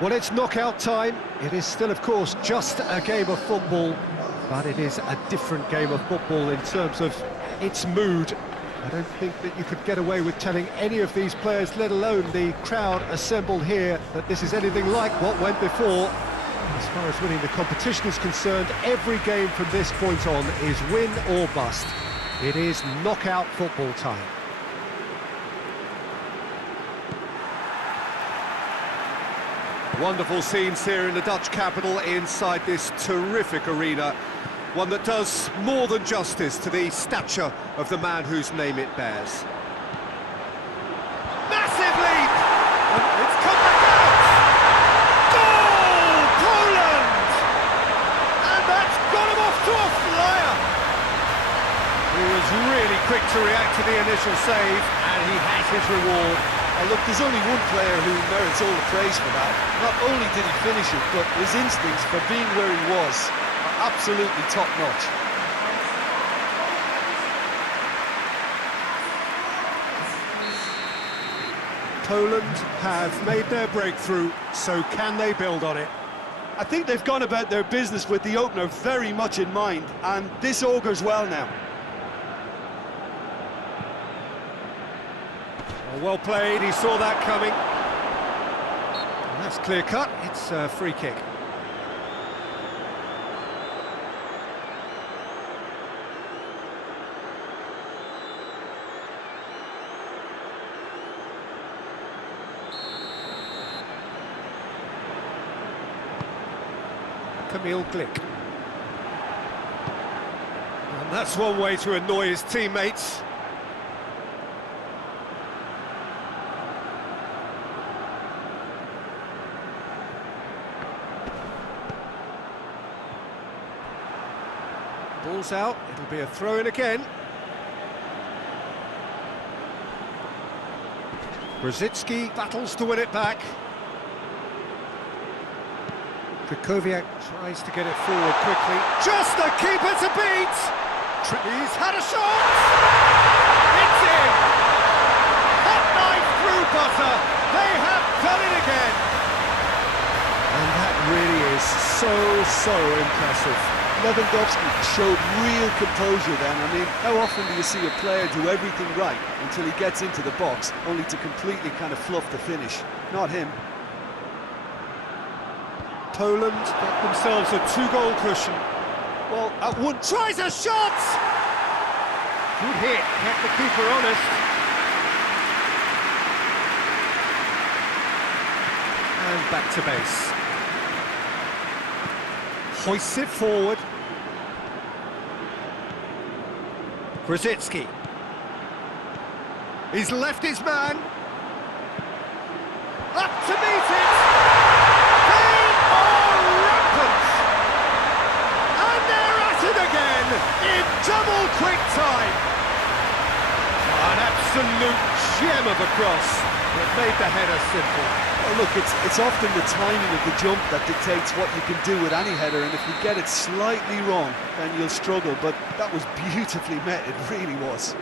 Well, it's knockout time. It is still, of course, just a game of football, but it is a different game of football in terms of its mood. I don't think that you could get away with telling any of these players, let alone the crowd assembled here, that this is anything like what went before. As far as winning the competition is concerned, every game from this point on is win or bust. It is knockout football time. Wonderful scenes here in the Dutch capital inside this terrific arena. One that does more than justice to the stature of the man whose name it bears. Massive leap! It's come back out! Goal! Poland! And that's got him off to a flyer! He was really quick to react to the initial save, and he has his reward. Look, there's only one player who merits all the praise for that. Not only did he finish it, but his instincts for being where he was are absolutely top-notch. Poland have made their breakthrough, so can they build on it? I think they've gone about their business with the opener very much in mind, and this augurs well now. Well played, he saw that coming. And that's clear cut, it's a free kick. Camille Glick. And that's one way to annoy his teammates. Ball's out, it'll be a throw-in again. Brzezinski battles to win it back. Krychowiak tries to get it forward quickly. Just the keeper to beat! He's had a shot! It's in! Hot knife through butter! They have done it again! And that really is so impressive. Lewandowski showed real composure then. I mean, how often do you see a player do everything right until he gets into the box, only to completely kind of fluff the finish? Not him. Poland get themselves a two-goal cushion. Well, at one... Tries a shot! Good hit, kept the keeper honest. And back to base. Hoists it forward. Brzezinski. He's left his man. Up to meet it! They are rampant! And they're at it again in double quick time! An absolute gem of a cross that made the header simple. Well, look, it's often the timing of the jump that dictates what you can do with any header, and if you get it slightly wrong, then you'll struggle, but that was beautifully met, it really was.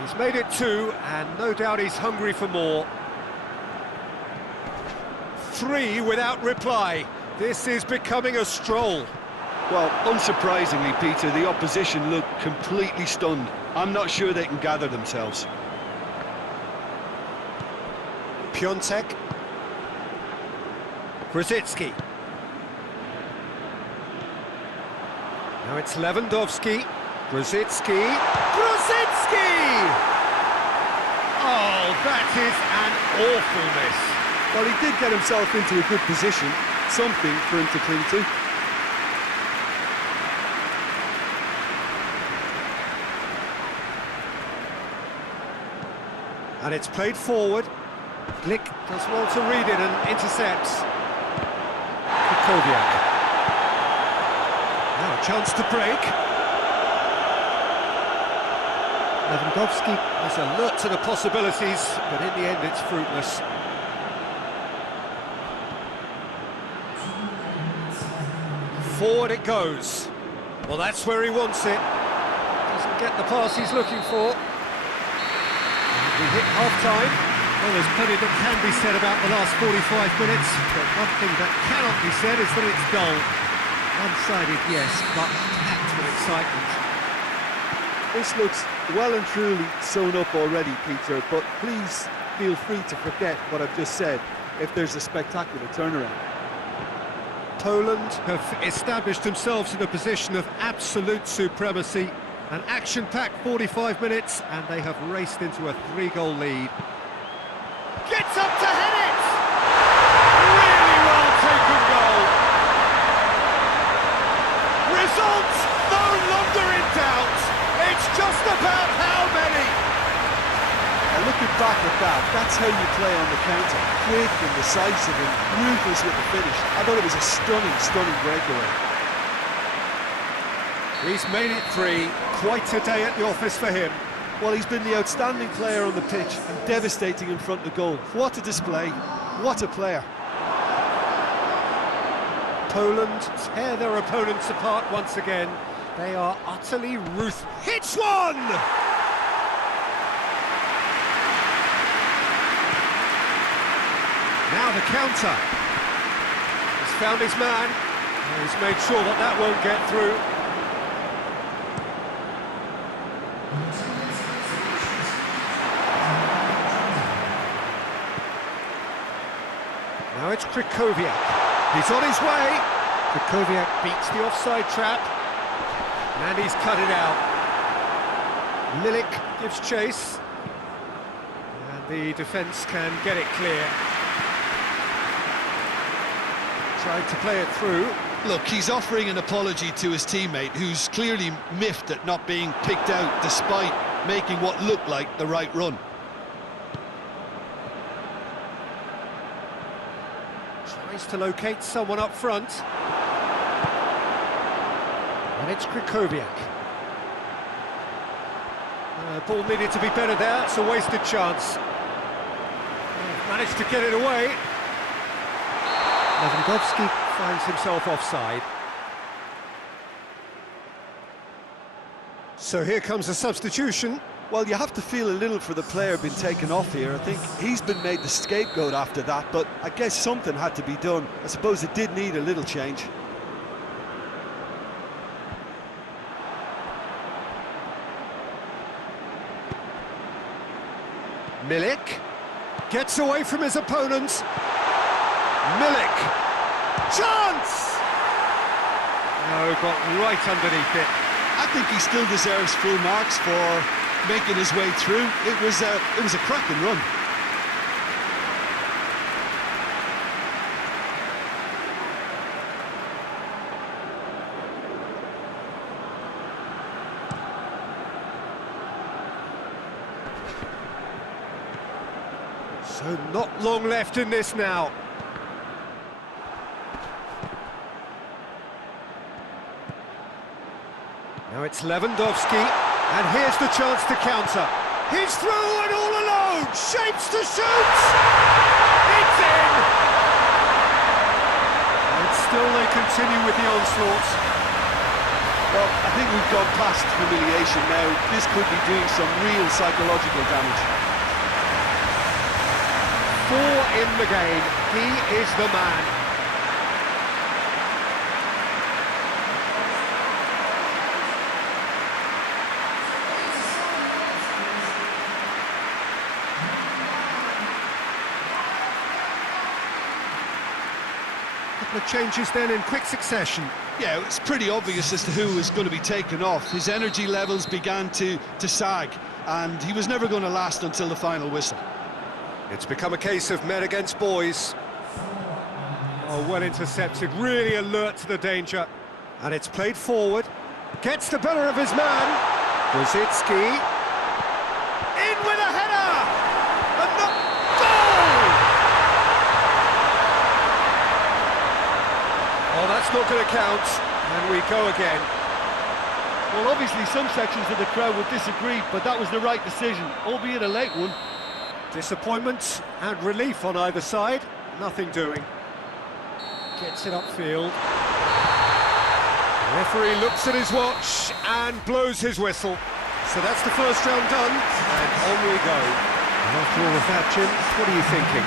He's made it two, and no doubt he's hungry for more. 3 without reply. This is becoming a stroll. Well, unsurprisingly, Peter, the opposition look completely stunned. I'm not sure they can gather themselves. Piontek. Brzezinski. Now it's Lewandowski. Brzezinski. Brzezinski! Oh, that is an awful miss. Well, he did get himself into a good position. Something for him to cling to. And it's played forward. Glick does well to read it and intercepts. Krychowiak. Now a chance to break. Lewandowski is alert to the possibilities, but in the end it's fruitless. Forward it goes. Well, that's where he wants it. Doesn't get the pass he's looking for. And we hit half-time. Well, there's plenty that can be said about the last 45 minutes, but one thing that cannot be said is that it's dull. One-sided, yes, but packed with excitement. This looks well and truly sewn up already, Peter, but please feel free to forget what I've just said if there's a spectacular turnaround. Poland have established themselves in a position of absolute supremacy. An action-packed 45 minutes, and they have raced into a 3-goal lead. Gets up to head it! Really well taken goal! Results no longer in doubt! It's just about how many! And looking back at that, that's how you play on the counter. Quick and decisive and ruthless with the finish. I thought it was a stunning breakaway. He's made it 3. Quite a day at the office for him. Well, he's been the outstanding player on the pitch and devastating in front of goal. What a display, what a player. Poland tear their opponents apart once again. They are utterly ruthless. Hits one! Now the counter. He's found his man. And he's made sure that that won't get through. Now it's Krychowiak. He's on his way. Krychowiak beats the offside trap. And he's cut it out. Milik gives chase. And the defence can get it clear. Tried to play it through. Look, he's offering an apology to his teammate, who's clearly miffed at not being picked out despite making what looked like the right run. Tries to locate someone up front. And it's Krychowiak. Ball needed to be better there, it's a wasted chance. Managed to get it away. Lewandowski finds himself offside. So here comes a substitution. Well, you have to feel a little for the player being taken off here. I think he's been made the scapegoat after that, but I guess something had to be done. I suppose it did need a little change. Milik gets away from his opponents. Milik, chance! No, got right underneath it. I think he still deserves full marks for making his way through. It was a cracking run. So not long left in this now. Now it's Lewandowski, and here's the chance to counter. He's through and all alone, shapes to shoot! It's in! And still they continue with the onslaught. Well, I think we've gone past humiliation now. This could be doing some real psychological damage. 4 in the game, he is the man. Couple of changes then in quick succession. Yeah, it was pretty obvious as to who was going to be taken off. His energy levels began to sag, and he was never going to last until the final whistle. It's become a case of men against boys. Oh, well intercepted, really alert to the danger. And it's played forward. Gets the better of his man. Rosicki. In with a header! And the goal! Oh, that's not going to count. And we go again. Well, obviously some sections of the crowd would disagree, but that was the right decision, albeit a late one. Disappointment and relief on either side. Nothing doing. Gets it upfield. The referee looks at his watch and blows his whistle. So that's the first round done, and on we go. And after all of that, Jim, what are you thinking?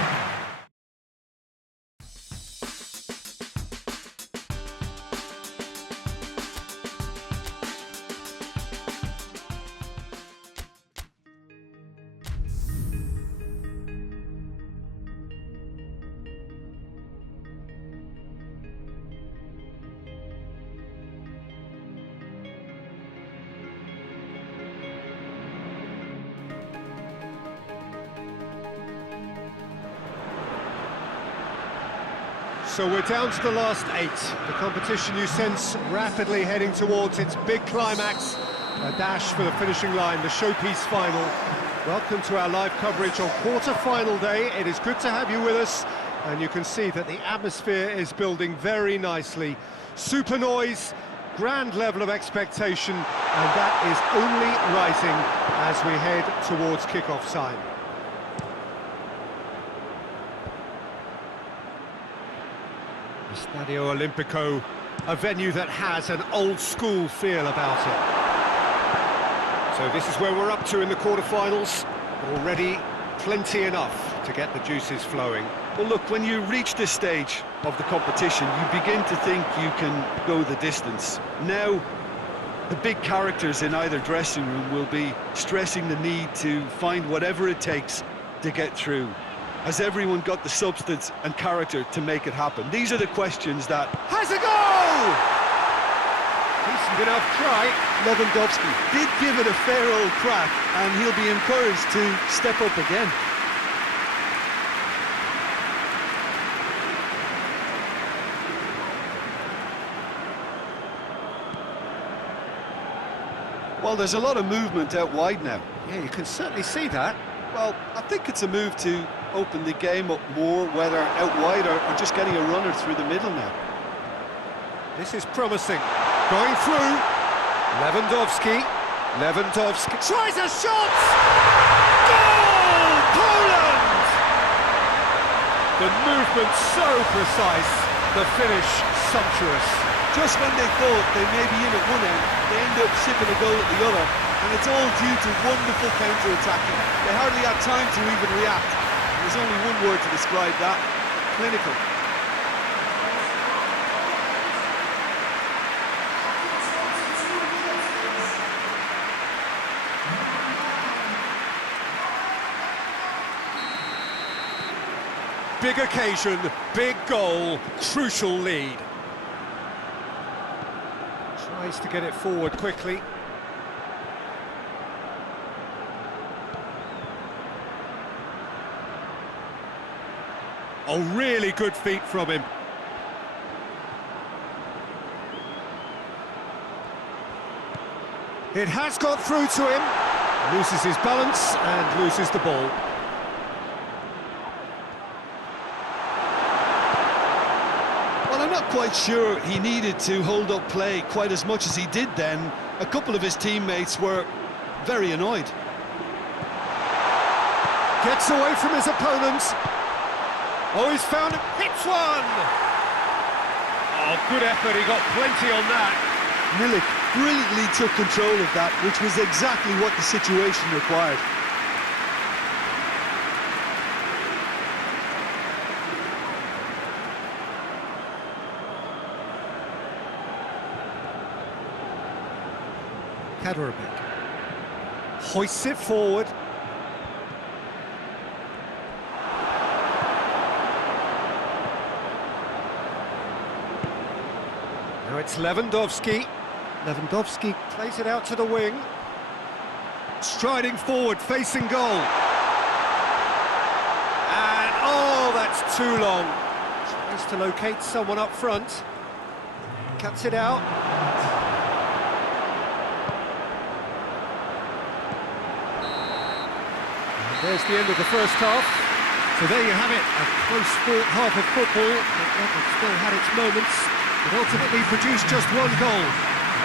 So we're down to the last 8. The competition, you sense, rapidly heading towards its big climax. A dash for the finishing line, the showpiece final. Welcome to our live coverage on quarter-final day. It is good to have you with us, and you can see that the atmosphere is building very nicely. Super noise, grand level of expectation, and that is only rising as we head towards kick-off time. Stadio Olimpico, a venue that has an old-school feel about it. So this is where we're up to in the quarter-finals. Already plenty enough to get the juices flowing. Well, look, when you reach this stage of the competition, you begin to think you can go the distance. Now, the big characters in either dressing room will be stressing the need to find whatever it takes to get through. Has everyone got the substance and character to make it happen? These are the questions that... Has a goal! Decent enough try. Lewandowski did give it a fair old crack, and he'll be encouraged to step up again. Well, there's a lot of movement out wide now. Yeah, you can certainly see that. Well, I think it's a move to open the game up more, whether out wide or just getting a runner through the middle now. This is promising. Going through. Lewandowski tries a shot! Goal! Poland! The movement so precise, the finish sumptuous. Just when they thought they may be in at one end, they end up shipping a goal at the other, and it's all due to wonderful counter-attacking. They hardly had time to even react. There's only one word to describe that: clinical. Big occasion, big goal, crucial lead. Tries to get it forward quickly. Oh, really good feet from him. It has got through to him. Loses his balance and loses the ball. Well, I'm not quite sure he needed to hold up play quite as much as he did then. A couple of his teammates were very annoyed. Gets away from his opponent. Oh, he's found it, hits one! Oh, good effort, he got plenty on that. Milik brilliantly took control of that, which was exactly what the situation required. Kaderabek hoists it forward. Now it's Lewandowski. Lewandowski plays it out to the wing. Striding forward, facing goal. And, oh, that's too long. Tries to locate someone up front. Cuts it out. And there's the end of the first half. So there you have it, a close-fought half of football. It still had its moments, but ultimately produced just one goal.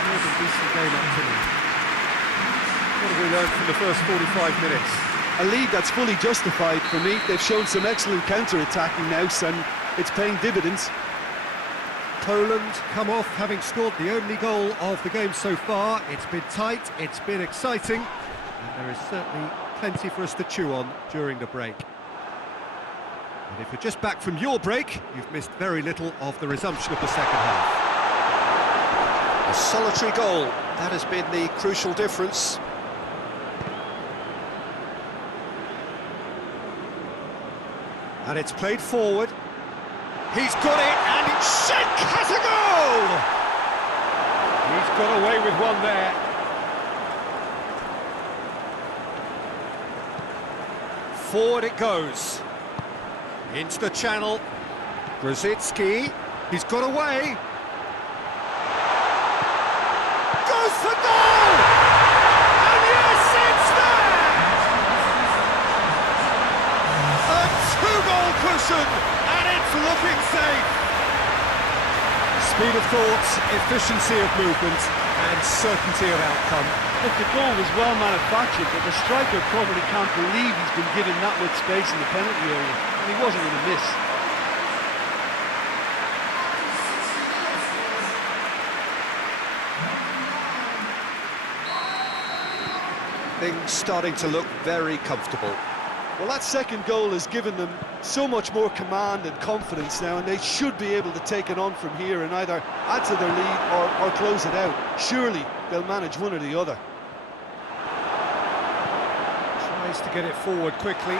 A decent game up to now. What have we learned from the first 45 minutes? A lead that's fully justified for me. They've shown some excellent counter-attacking now, and it's paying dividends. Poland come off having scored the only goal of the game so far. It's been tight, it's been exciting, and there is certainly plenty for us to chew on during the break. And if you're just back from your break, you've missed very little of the resumption of the second half. A solitary goal, that has been the crucial difference. And it's played forward. He's got it, and Czech has a goal! He's got away with one there. Forward it goes. Into the channel. Grzycki, he's got away. Goes for goal! And yes, it's there! A two-goal cushion, and it's looking safe. Speed of thought, efficiency of movement, and certainty of outcome. Look, the goal was well manufactured, but the striker probably can't believe he's been given that much space in the penalty area, and he wasn't going to miss. Things starting to look very comfortable. Well, that second goal has given them so much more command and confidence now, and they should be able to take it on from here and either add to their lead or close it out. Surely they'll manage one or the other. Tries to get it forward quickly.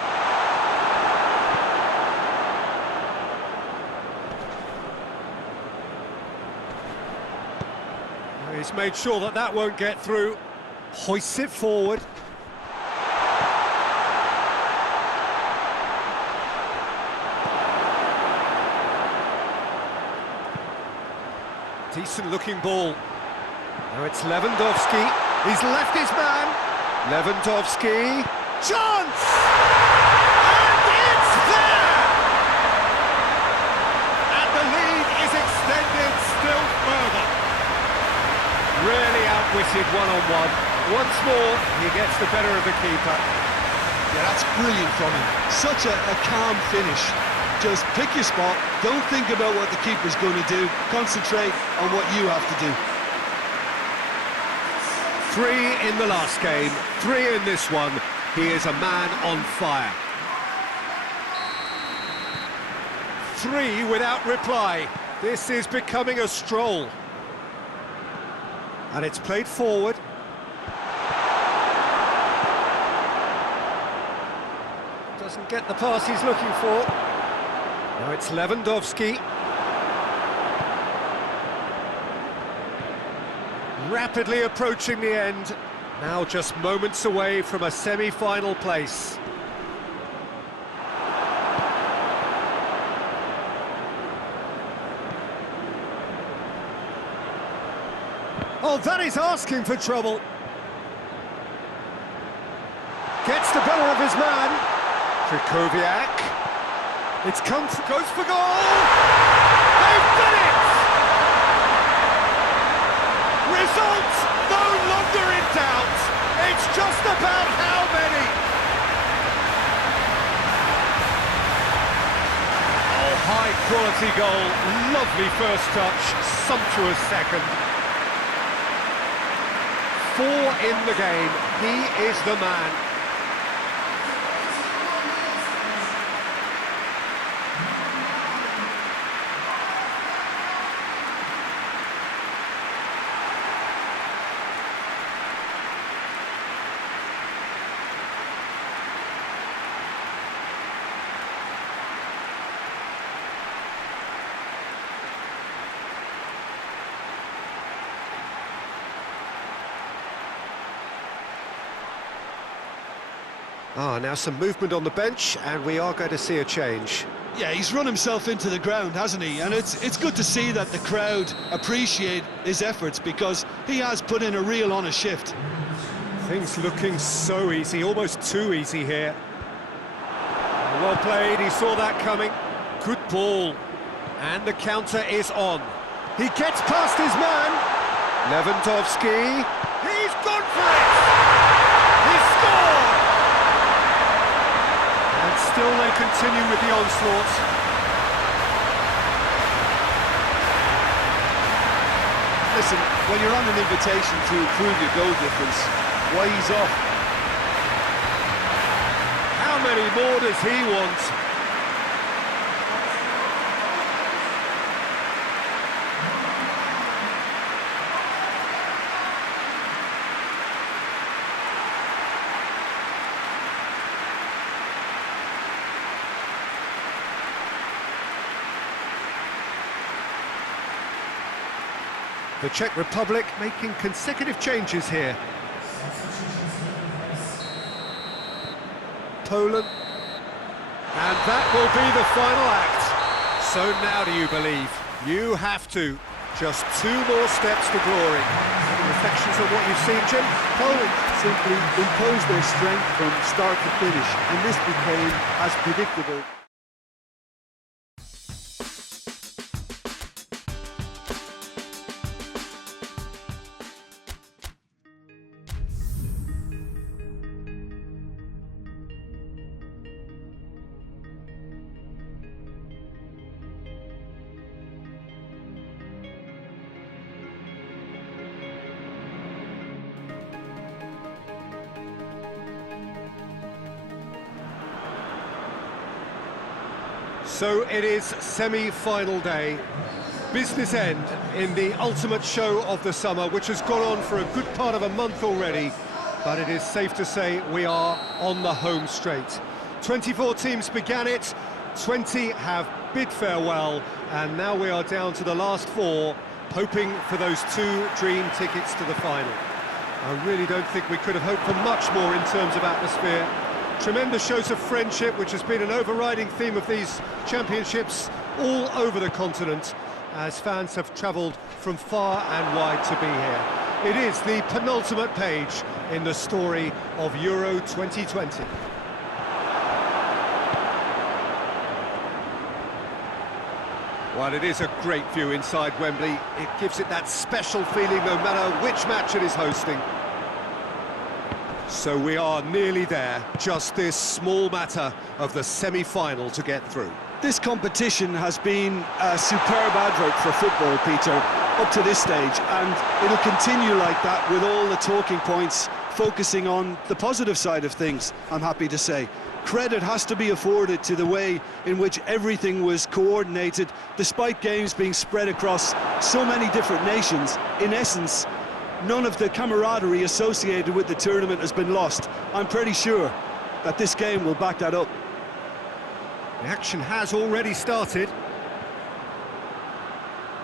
He's made sure that that won't get through. Hoists it forward. Decent looking ball. Now it's Lewandowski. He's left his man. Lewandowski. Chance! And it's there! And the lead is extended still further. Really outwitted one-on-one. Once more, he gets the better of the keeper. Yeah, that's brilliant from him. Such a calm finish. Just pick your spot, don't think about what the keeper's going to do, concentrate on what you have to do. 3 in the last game, 3 in this one. He is a man on fire. 3 without reply. This is becoming a stroll. And it's played forward. Doesn't get the pass he's looking for. Now it's Lewandowski. Rapidly approaching the end. Now just moments away from a semi-final place. Oh, that is asking for trouble. Gets the better of his man. Krychowiak. It's come, goes for goal! They've done it! Result no longer in doubt. It's just about how many. Oh, high quality goal. Lovely first touch, sumptuous second. 4 in the game. He is the man. Now some movement on the bench, and we are going to see a change. Yeah, he's run himself into the ground, hasn't he? And it's good to see that the crowd appreciate his efforts, because he has put in a real honest shift. Things looking so easy, almost too easy here. Well played, he saw that coming. Good ball. And the counter is on. He gets past his man. Lewandowski. He's gone for it! He scored! And still they continue with the onslaught. Listen, when you're on an invitation to improve your goal difference, why ease off? many more does he want? The Czech Republic making consecutive changes here. Poland. And that will be the final act. So now do you believe? You have to. Just 2 more steps to glory. Any reflections on what you've seen, Jim? Poland simply imposed their strength from start to finish, and this became as predictable. So it is semi-final day, business end in the ultimate show of the summer, which has gone on for a good part of a month already, but it is safe to say we are on the home straight. 24 teams began it, 20 have bid farewell, and now we are down to the last 4, hoping for those 2 dream tickets to the final. I really don't think we could have hoped for much more in terms of atmosphere. Tremendous shows of friendship, which has been an overriding theme of these championships all over the continent, as fans have travelled from far and wide to be here. It is the penultimate page in the story of Euro 2020. While it is a great view inside Wembley, it gives it that special feeling no matter which match it is hosting. So we are nearly there, just this small matter of the semi-final to get through. This competition has been a superb advert for football, Peter, up to this stage, and it'll continue like that with all the talking points focusing on the positive side of things, I'm happy to say. Credit has to be afforded to the way in which everything was coordinated, despite games being spread across so many different nations. In essence, none of the camaraderie associated with the tournament has been lost. I'm pretty sure that this game will back that up. The action has already started.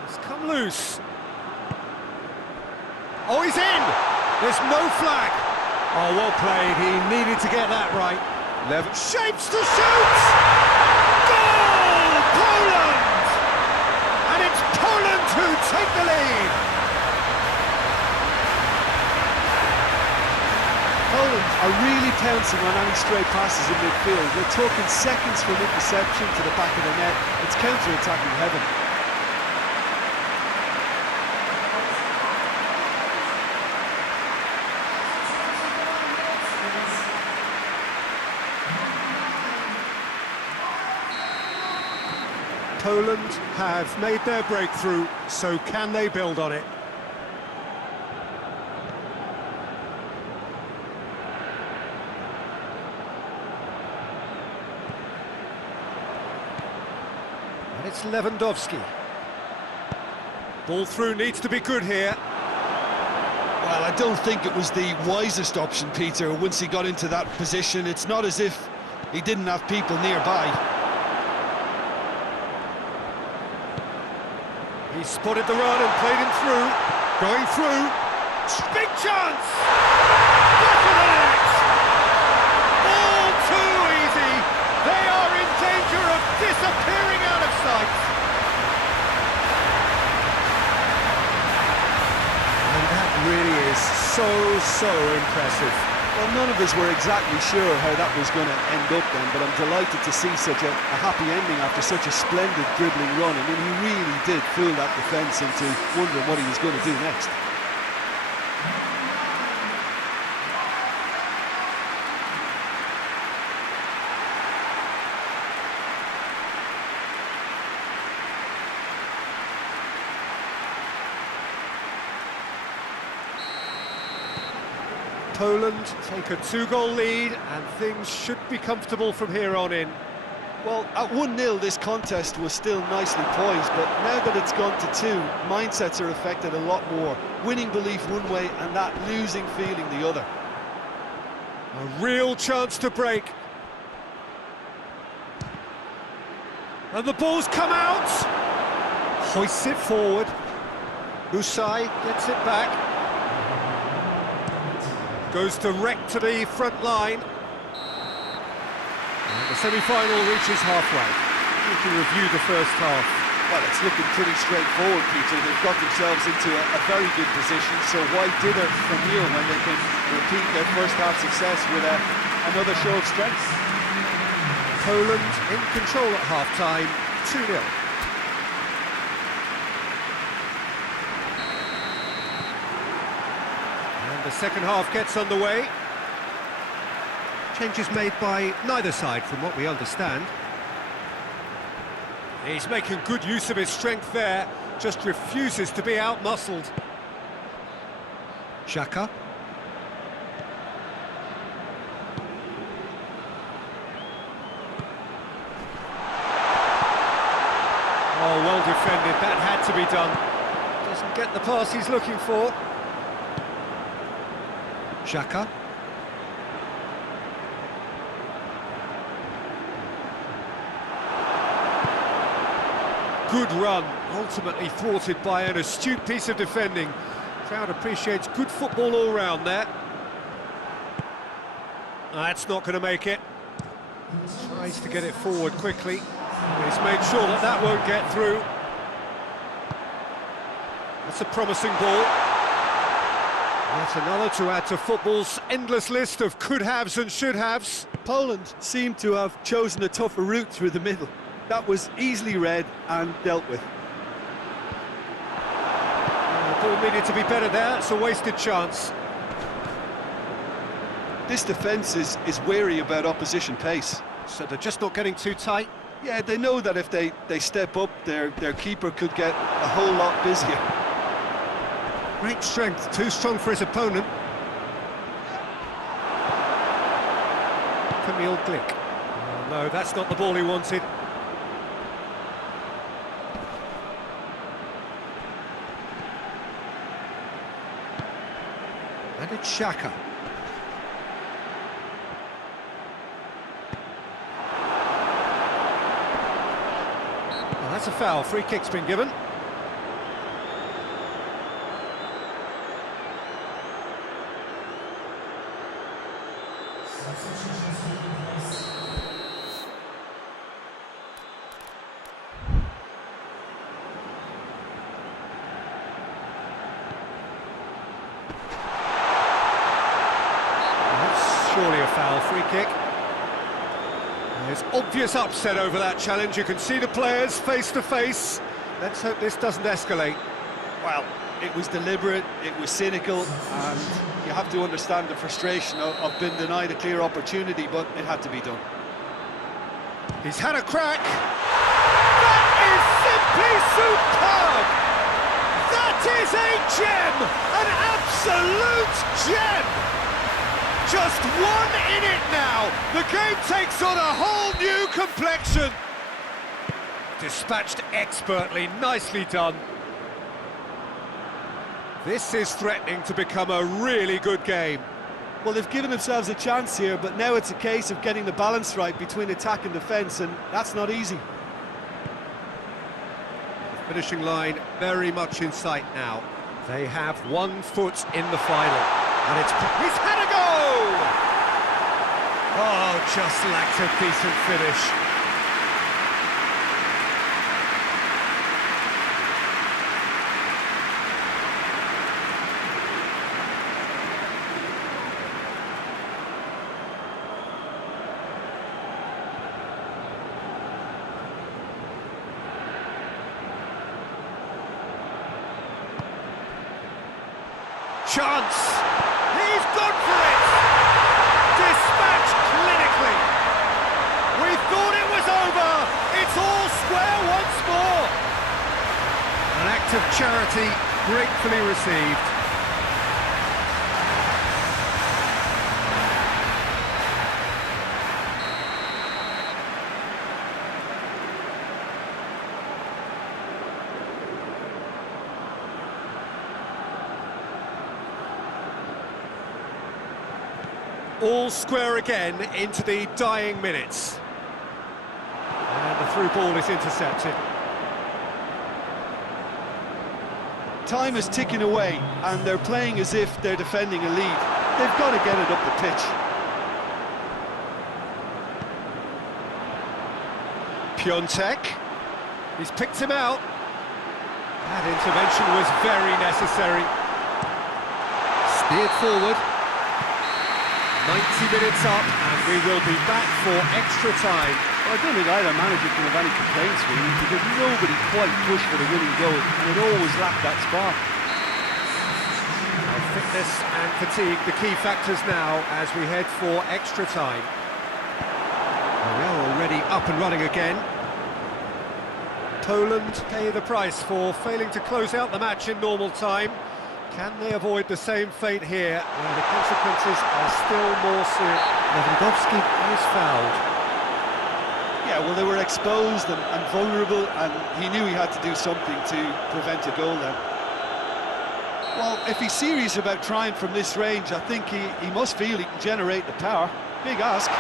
It's come loose. Oh, he's in! There's no flag. Oh, well played. He needed to get that right. Lever shapes to shoot! Goal! Poland! And it's Poland who take the lead. Poland are really pouncing on any stray passes in midfield. We're talking seconds from interception to the back of the net. It's counter-attacking heaven. Poland have made their breakthrough, so can they build on it? And it's Lewandowski. Ball through needs to be good here. Well, I don't think it was the wisest option, Peter, once he got into that position. It's not as if he didn't have people nearby. He spotted the run and played him through. Going through. Big chance! Back of the net! All too easy. They are in danger of disappearing out of sight. And that really is so impressive. Well, none of us were exactly sure how that was going to end up then, but I'm delighted to see such a happy ending after such a splendid dribbling run. I mean, he really did fool that defence into wondering what he was going to do next. Poland take a 2-goal lead, and things should be comfortable from here on in. Well, at 1-0 this contest was still nicely poised, but now that it's gone to 2, mindsets are affected a lot more. Winning belief one way and that losing feeling the other. A real chance to break. And the ball's come out! Hoists it forward. Usai gets it back. Goes direct to the front line. And the semi-final reaches halfway. We can review the first half. Well, it's looking pretty straightforward, Peter. They've got themselves into a very good position, so why dither from here when they can repeat their first half success with another show of strength? Poland in control at half-time, 2-0. And the second half gets underway. Changes made by neither side, from what we understand. He's making good use of his strength there, just refuses to be out-muscled. Xhaka. Oh, well defended, that had to be done. Doesn't get the pass he's looking for. Xhaka. Good run, ultimately thwarted by an astute piece of defending. Crowd appreciates good football all round there. That's not going to make it. Tries to get it forward quickly. He's made sure that that won't get through. That's a promising ball. That's another to add to football's endless list of could-haves and should-haves. Poland seem to have chosen a tougher route through the middle. That was easily read and dealt with. The ball needed to be better there, it's a wasted chance. This defence is wary about opposition pace. So they're just not getting too tight? Yeah, they know that if they step up, their keeper could get a whole lot busier. Great strength, too strong for his opponent. Kamil Glik. Oh, no, that's not the ball he wanted. And it's Xhaka. Well, that's a foul. Free kick's been given. Surely a foul, free kick. There's obvious upset over that challenge. You can see the players face to face. Let's hope this doesn't escalate. Well, it was deliberate, it was cynical, and you have to understand the frustration of being denied a clear opportunity, but it had to be done. He's had a crack. That is simply superb! That is a gem! An absolute gem! Just one in it now. The game takes on a whole new complexion. Dispatched expertly, nicely done. This is threatening to become a really good game. Well, they've given themselves a chance here, but now it's a case of getting the balance right between attack and defence, and that's not easy. Finishing line very much in sight now. They have 1 foot in the final. And he's had a go! Oh, just lacked a decent finish. Chance! He's gone for it! Dispatched clinically! We thought it was over! It's all square once more! An act of charity gratefully received. All square again into the dying minutes. And the through ball is intercepted. Time is ticking away, and they're playing as if they're defending a lead. They've got to get it up the pitch. Piontek, he's picked him out. That intervention was very necessary. Steered forward. 90 minutes up, and we will be back for extra time. Well, I don't think either manager can have any complaints really, because nobody quite pushed for the winning goal, and it always lacked that spark. Now, fitness and fatigue, the key factors now as we head for extra time. Well, we are already up and running again. Poland pay the price for failing to close out the match in normal time. Can they avoid the same fate here, where the consequences are still more serious? Lewandowski is fouled. Yeah, well, they were exposed and vulnerable, and he knew he had to do something to prevent a goal then. Well, if he's serious about trying from this range, I think he must feel he can generate the power. Big ask.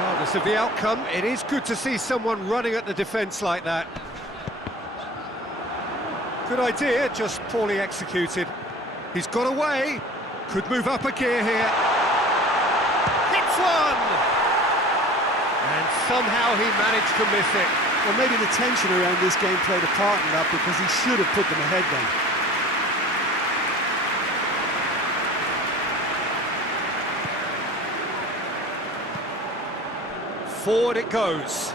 Regardless of the outcome, it is good to see someone running at the defence like that. Good idea, just poorly executed. He's got away, could move up a gear here. Hits one! And somehow he managed to miss it. Well, maybe the tension around this game played a part in that, because he should have put them ahead then. Forward it goes.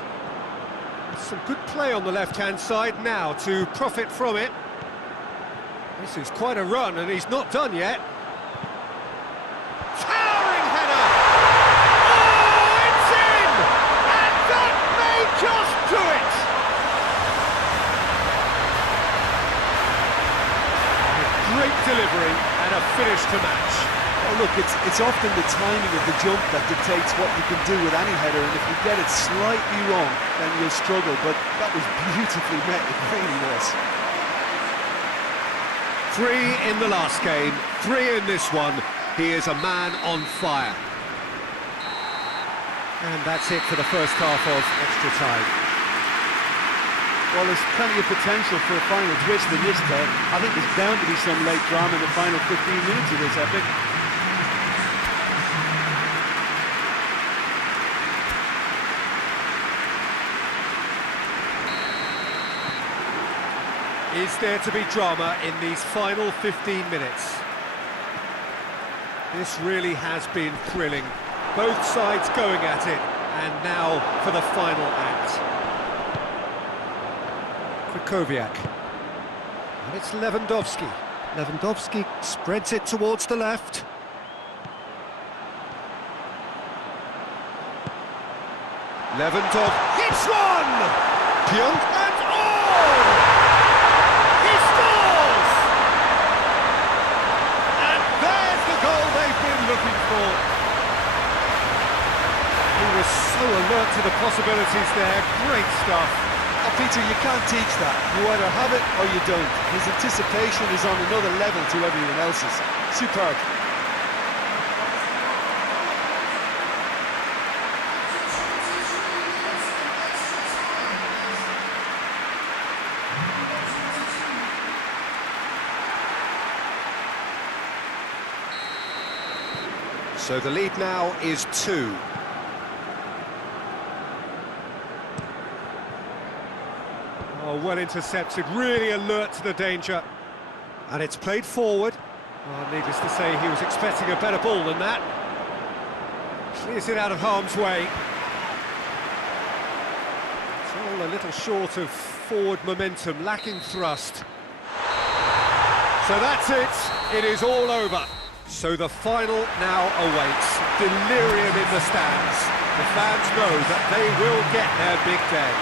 Some good play on the left-hand side now to profit from it. This is quite a run, and he's not done yet. Towering header! Oh, it's in! And that may just do it! A great delivery and a finish to match. Well, look, it's often the timing of the jump that dictates what you can do with any header, and if you get it slightly wrong, then you'll struggle, but that was beautifully met, it really was. 3 in the last game, 3 in this one. He is a man on fire. And that's it for the first half of extra time. Well, there's plenty of potential for a final twist in this game. I think there's bound to be some late drama in the final 15 minutes of this epic. Is there to be drama in these final 15 minutes? This really has been thrilling. Both sides going at it, and now for the final act. Krychowiak. And it's Lewandowski. Lewandowski spreads it towards the left. Lewandowski hits one! Piontek and oh! He scores! And there's the goal they've been looking for. He was so alert to the possibilities there. Great stuff. Oh, Peter, you can't teach that. You either have it or you don't. His anticipation is on another level to everyone else's. Superb. So the lead now is 2. Oh, well intercepted, really alert to the danger. And it's played forward. Well, needless to say, he was expecting a better ball than that. Clears it out of harm's way. It's all a little short of forward momentum, lacking thrust. So that's it, it is all over. So the final now awaits. Delirium in the stands. The fans know that they will get their big day.